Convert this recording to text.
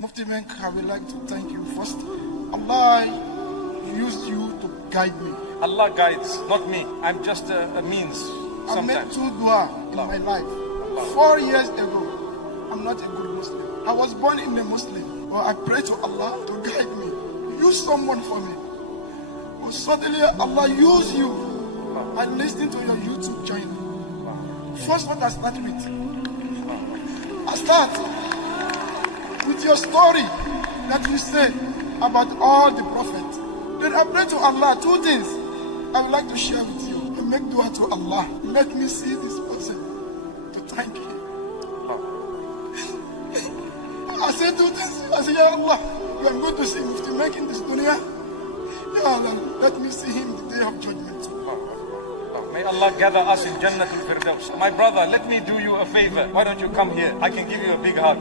Mufti Menk, I would like to thank you first. Allah used you to guide me. Allah guides, not me. I'm just a means. I made Sometimes. 2 dua in my life. 4 years ago, I'm not a good Muslim. I was born in a Muslim. But I pray to Allah to guide me. Use someone for me. But suddenly Allah use you. I listened to your YouTube channel. First what I start with. I start with your story that you say about all the prophets. Then I pray to Allah 2 things I would like to share with you. I make dua to Allah. Let me see this person to thank him. I said 2 things. I said, Ya Allah, I'm going to see Mufti Menk in this dunya. Ya Allah, let me see him the day of judgment. May Allah gather us in Jannatul Firdaus. My brother, let me do you a favor. Why don't you come here? I can give you a big hug.